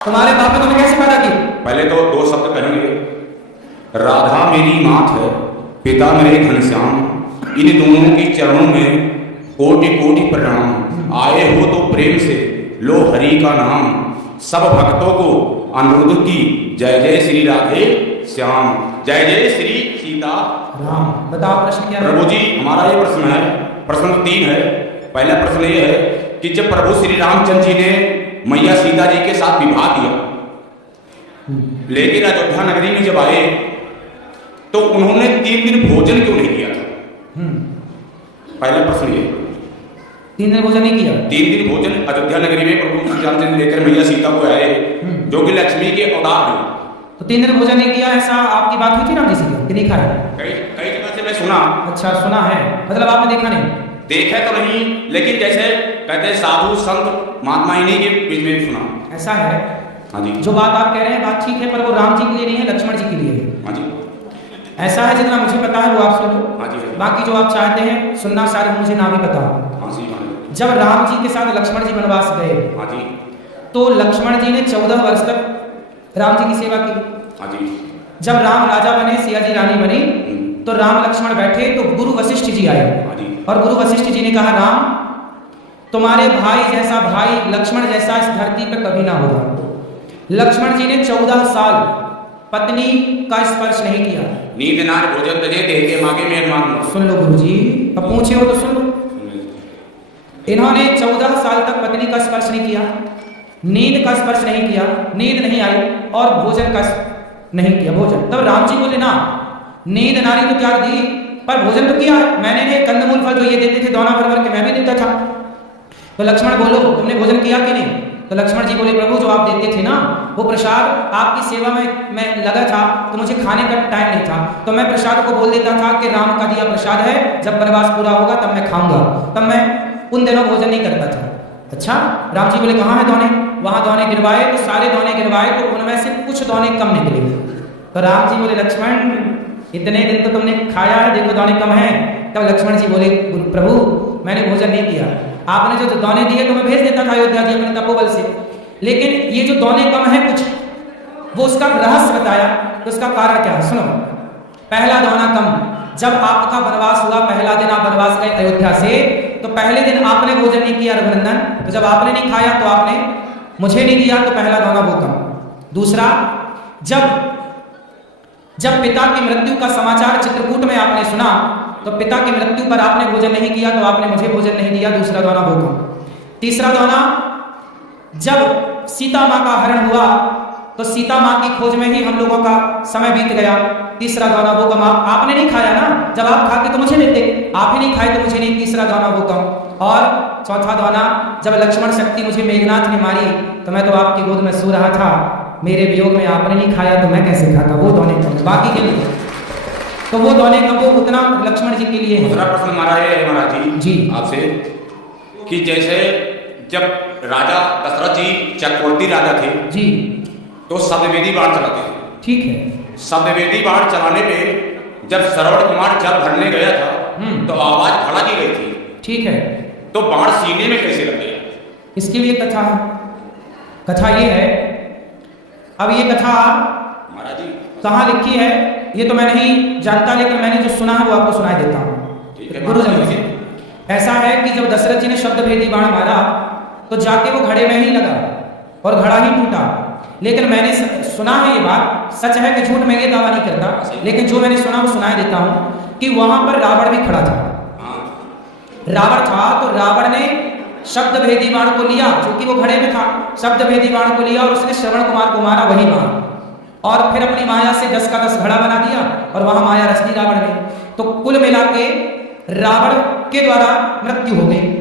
तुम्हारे बाप ने तुम्हें कैसे पैदा की? पहले तो दो शब्द कहेंगे, राधा मेरी मात है, पिता मेरे घनश्याम, इन दोनों की चरणों में कोटि कोटि प्रणाम। आए हो तो प्रेम से लो हरि का नाम, सब भक्तों को अनुरोध की जय जय श्री राधे श्याम, जय जय श्री सीता राम। बताओ प्रश्न क्या है? प्रभु जी हमारा ये प्रश्न है, प्रश्न 3 है। पहला प्रश्न ये है कि जब प्रभु श्री रामचंद्र जी ने मैया सीता जी के साथ विवाह किया, लेकिन अयोध्या नगरी में जब आए तो उन्होंने 3 दिन भोजन क्यों नहीं किया था? पहला प्रश्न ये। 3 दिन भोजन नहीं किया? 3 दिन भोजन अयोध्या नगरी में प्रभु श्री रामचंद्र लेकर मैया सीता को आए, जो कि लक्ष्मी के अवतार हैं। तो 3 दिन भोजन नहीं किया, ऐसा आपकी बात हुई थी राम जी से कि नहीं खाया? कई जगह से मैं सुना। अच्छा, सुना है, मतलब आपने देखा नहीं? देखा तो नहीं, लेकिन जैसे कहते हैं साधु संत महात्मा इन्हीं के बीच में सुना। ऐसा है? हाँ जी। जो बात आप कह रहे हैं बात ठीक है, पर वो राम जी के लिए नहीं है, लक्ष्मण जी के लिए है। हाँ जी। ऐसा है, जितना मुझे पता है वो आप सुन लो। हाँ जी। बाकी जो आप चाहते हैं सुनना, शायद मुझे ना भी पता हो। हाँ जी। जब राम जी के साथ लक्ष्मण जी वनवास गए, हाँ जी, तो लक्ष्मण जी ने 14 वर्ष तक राम जी की सेवा की। हाँ जी। जब राम राजा बने, सिया जी रानी बनी, तो राम लक्ष्मण बैठे तो गुरु वशिष्ठ जी आए, हाँ जी। और गुरु वशिष्ठ जी ने कहा, राम तुम्हारे भाई जैसा भाई लक्ष्मण जैसा इस धरती पर कभी ना होगा। लक्ष्मण जी ने 14 साल पत्नी का स्पर्श नहीं किया। नींद नार भोजन तजे देह के मागे मेहमान। सुन लो गुरुजी, अब पूछे हो तो सुन लो। इन्होंने 14 साल तक पत्नी का स्पर्श नहीं किया, नींद का स्पर्श नहीं किया, नींद नहीं आई, और भोजन का नहीं किया भोजन। तब राम जी बोले, ना नींद नारी तो त्याग दी, पर भोजन तो किया। मैंने कंदमूल फल जो ये देते थे दौना भर भर के, मैं भी देता था। तो लक्ष्मण बोलो, तुमने भोजन किया कि नहीं? तो लक्ष्मण जी बोले, प्रभु जो आप देते थे ना वो प्रसाद, आपकी सेवा में मैं लगा था तो मुझे खाने का टाइम नहीं था, तो मैं प्रसाद को बोल देता था कि राम का दिया प्रसाद है, जब वनवास पूरा होगा तब मैं खाऊंगा, तब मैं उन दिनों भोजन नहीं करता था। अच्छा, राम जी बोले, कहाँ है दौने? वहां दौने गिरवाए तो सारे दौने गिरवाए, तो उनमें से कुछ दौने कम निकले। तो राम जी बोले, लक्ष्मण इतने दिन तो तुमने खाया है, देखो दौने कम है। तब लक्ष्मण जी बोले, प्रभु मैंने भोजन नहीं किया, आपने जो दौने दिए तो मैं भेज देता था अयोध्या जी अपने तपोबल से, लेकिन ये जो दौने कम है कुछ, वो उसका रहस्य बताया। तो उसका कारण क्या है सुनो। पहला दौना कम, जब आपका वनवास हुआ, पहला दिन आप वनवास गए अयोध्या से, तो पहले दिन आपने भोजन नहीं किया रघुनंदन, तो जब आपने नहीं खाया तो आपने मुझे नहीं दिया, तो पहला दौना वो कम। दूसरा, जब पिता की मृत्यु का समाचार चित्रकूट में आपने सुना, तो पिता की मृत्यु पर आपने भोजन नहीं किया, तो आपने मुझे भोजन नहीं दिया, दूसरा दौना वो कम। तीसरा दौना, जब सीता माँ का हरण हुआ, तो सीता माँ की खोज में ही हम लोगों का समय बीत गया, तीसरा दौना वो कम। आपने नहीं खाया ना, जब आप खाते तो मुझे देते, आप ही नहीं खाए तो मुझे नहीं, तीसरा दौना वो कम। और चौथा दौना, जब लक्ष्मण शक्ति मुझे मेघनाथ ने मारी, तो मैं तो आपकी गोद में सो रहा था, मेरे वियोग में आपने नहीं खाया तो मैं कैसे खाता, वो दौने कम। बाकी के लिए तो वो दौने कम, वो उतना लक्ष्मण जी के लिए है। दूसरा प्रश्न हमारा है महाराज जी आपसे, कि जैसे जब राजा दशरथ जी चक्रवर्ती राजा थे जी, तो शब्दवेदी बाण चलाते थे। ठीक है। शब्दवेदी बाण चलाने पे जब श्रवण कुमार जल भरने गया था तो आवाज खड़ा की गई थी, ठीक है। तो बाण सीने में कैसे लग गया? इसके लिए कथा है। कथा ये है, अब ये कथा महाराज जी कहाँ लिखी है ये तो मैं नहीं जानता, लेकिन मैंने जो सुना है वो आपको सुनाई देता हूँ गुरुजनों से। ऐसा है कि जब दशरथ जी ने शब्द भेदी बाण मारा, तो जाके वो घड़े में ही लगा और घड़ा ही टूटा। लेकिन मैंने सुना है, ये बात सच है कि झूठ, मैं ये दावा नहीं करता, लेकिन जो मैंने सुना वो सुनाई देता हूँ कि वहां पर रावण भी खड़ा था। रावण था, तो रावण ने शब्द भेदी बाण को लिया, जो कि वो घड़े में था, शब्द भेदी बाण को लिया और उसने श्रवण कुमार को मारा, वही बाण, और फिर अपनी माया से 10 का 10 घड़ा बना दिया, और वहां माया रच दी रावण ने। तो कुल मिला के रावण के द्वारा मृत्यु हो गई।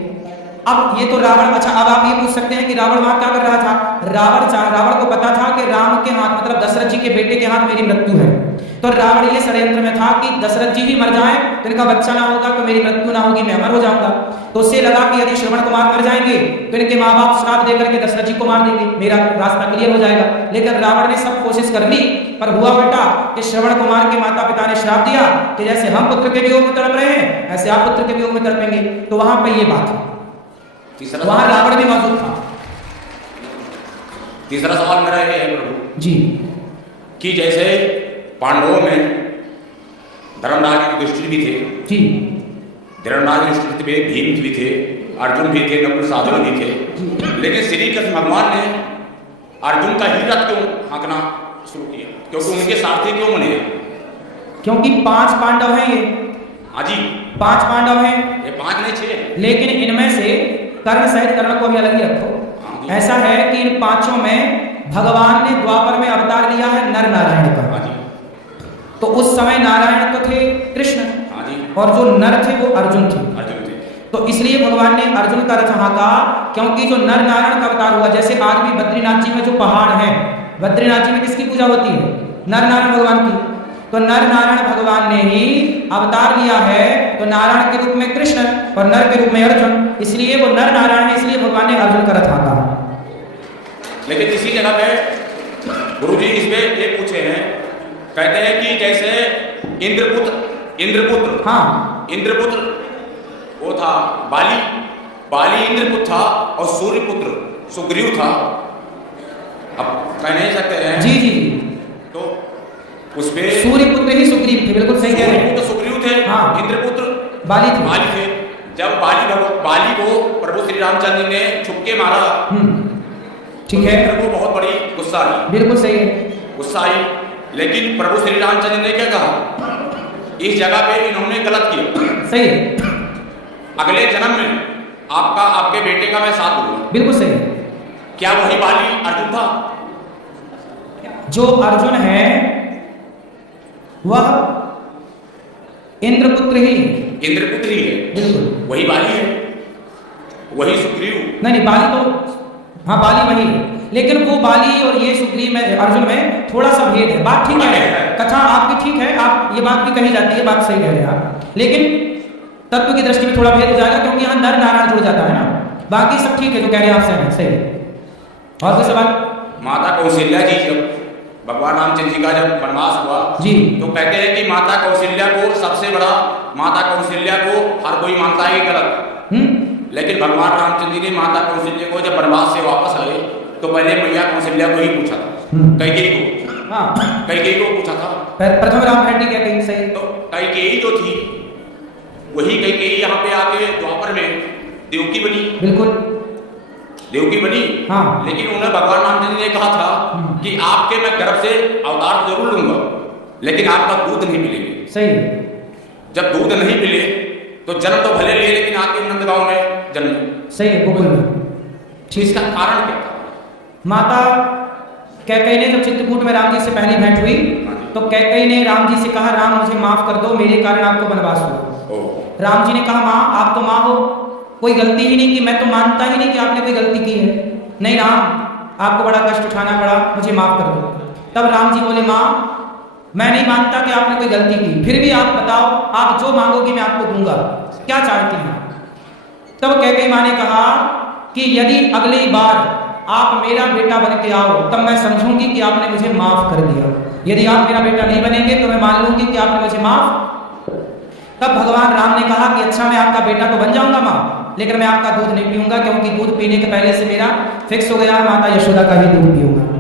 अब ये तो रावण, अच्छा अब आप ये पूछ सकते हैं कि रावण वहां क्या कर रहा था? रावण को पता था कि राम के हाथ, मतलब दशरथ जी के बेटे के हाथ मेरी मृत्यु है, तो रावण ये षड्यंत्र में था कि दशरथ जी भी मर जाएं तो इनका बच्चा ना होगा, तो मेरी मृत्यु ना होगी, मैं अमर हो जाऊंगा। तो उससे लगा कि यदि श्रवण कुमार मर जाएंगे तो इनके माँ बाप श्राप देकर के दशरथ जी को मार देंगे, मेरा रास्ता क्लियर हो जाएगा। लेकिन रावण ने सब कोशिश कर ली, पर हुआ उल्टा कि श्रवण कुमार के माता पिता ने श्राप दिया कि जैसे हम पुत्र के वियोग में तड़प रहे हैं, ऐसे आप पुत्र के वियोग में तड़पेंगे। तो वहां पर ये बात है, वहां रावण भी मौजूद था। तीसरा सवाल मेरा ये है प्रभु जी कि जैसे पांडवों में धर्मराज युधिष्ठिर भी थे, जी धर्मराज युधिष्ठिर पे भीम भी थे, अर्जुन भी थे, नकुल सहदेव भी थे, लेकिन श्री कृष्ण भगवान ने अर्जुन का ही रथ क्यों हाँकना शुरू किया? क्योंकि उनके सारथी क्यों बने? क्योंकि 5 पांडव हैं ये। हाँ जी, 5 पांडव हैं, ये 5 नहीं 6, लेकिन इनमें से कर्ण सहित कर्ण को भी अलग ही रखो। हाँ जी। ऐसा है कि इन 5 में भगवान ने द्वापर में अवतार लिया है नर नारायण का। हाँ जी, तो उस समय नारायण तो थे कृष्ण, हाँ जी, और जो नर थे वो अर्जुन थे। अर्जुन थे। तो इसलिए भगवान ने अर्जुन का रथ हाँका, क्योंकि जो नर नारायण का अवतार हुआ, जैसे आज भी बद्रीनाथ जी में जो पहाड़ है, बद्रीनाथ जी में किसकी पूजा होती है? नर नारायण भगवान की। तो नर नारायण भगवान ने ही अवतार लिया है, तो नारायण के रूप में कृष्ण और नर के रूप में अर्जुन, इसलिए वो नर नारायण है, इसलिए भगवान ने अर्जुन का रथ हाँका। लेकिन इसी जगह पे गुरुजी इसमें एक पूछे हैं, कहते हैं कि जैसे इंद्रपुत्र हाँ, इंद्रपुत्र वो था बाली इंद्रपुत्र था, और सूर्यपुत्र सुग्रीव था। अब कह नहीं सकते हैं जी जी, तो उसपे सूर्यपुत्र ही सुग्रीव थे, बिल्कुल सही कह रहे हैं। सूर्यपुत्र सुग्रीव थे, हाँ। इंद्रपुत्र बाली थे। बाली थे। जब बाली को प्रभु श्री रामचंद्र ने छुपके मारा, ठीक है, इंद्र को बहुत बड़ी गुस्सा आई, बिल्कुल सही है। गुस्सा आई, लेकिन प्रभु श्री रामचंद्र ने क्या कहा? इस जगह पे इन्होंने गलत किया, सही है, अगले जन्म में आपके बेटे का मैं साथ दूंगा। बिल्कुल सही है। क्या वही बाली अर्जुन था? जो अर्जुन है वह इंद्रपुत्र ही है, इंद्रपुत्र ही है, बिल्कुल वही बाली है, वही सुग्रीव। नहीं, बाली तो हाँ, बाली वही है, लेकिन वो बाली और ये सुग्रीव में, अर्जुन में थोड़ा सा भेद है। बात ठीक है, कथा आपकी ठीक है, आप ये बात भी कही जाती है, बात सही कह रहे हैं आप, लेकिन तत्व की दृष्टि में थोड़ा भेद हो जाएगा, क्योंकि यहाँ नर नारायण जुड़ जाता है ना। बाकी सब ठीक है जो कह रहे हैं आप, सहमत, सही है। और कोई सवाल? माता कौशल्या जी जब भगवान रामचंद्र जी का जब वनवास हुआ जी, तो कहते हैं कि माता कौशल्या को सबसे बड़ा, माता कौशल्या को हर कोई मानता है गलत, लेकिन भगवान रामचंद्र जी ने माता कौशल्या को जब वनवास से वापस आए तो पहले मैया कौशल्या को ही पूछा था, कैकेयी को। हाँ, कैकेयी को पूछा था, प्रथम राम भेटी कहते हैं, सही। तो कैकेयी जो थी वही कैकेयी यहाँ पे आके द्वापर में देवकी बनी, बिल्कुल देवकी बनी। हाँ, लेकिन उन्हें भगवान रामचंद्र ने कहा था कि आपके मैं गर्भ से अवतार जरूर लूंगा, लेकिन आपका दूध नहीं मिलेगी। सही। जब दूध नहीं मिले तो जन्म तो भले लिए, लेकिन आपके नंदगांव में जन्म। सही है, गोकुल में। इसका कारण क्या था? माता कैकेयी ने जब चित्रकूट में राम जी से पहली भेंट हुई तो कैकेयी ने राम जी से कहा, राम मुझे माफ कर दो, मेरे कारण आपको वनवास हुआ। राम जी ने कहा, माँ आप तो माँ हो, कोई गलती ही नहीं की, मैं तो मानता ही नहीं कि आपने कोई गलती की है। नहीं राम, आपको बड़ा कष्ट उठाना पड़ा, मुझे माफ कर दो। तब राम जी बोले, माँ मैं नहीं मानता कि आपने कोई गलती की, फिर भी आप बताओ, आप जो मांगोगी मैं आपको दूंगा, क्या चाहती हैं? तब कैकेयी माँ ने कहा कि यदि अगली बार आप मेरा बेटा बन के आओ तब मैं समझूंगी कि आपने मुझे माफ कर दिया, यदि आप मेरा बेटा नहीं बनेंगे तो मैं मान लूंगी कि आपने मुझे माफ। तब भगवान राम ने कहा कि अच्छा मैं आपका बेटा तो बन जाऊंगा माँ, लेकिन मैं आपका दूध नहीं पीऊंगा, क्योंकि दूध पीने के पहले से मेरा फिक्स हो गया, माता यशोदा का ही दूध पीऊंगा।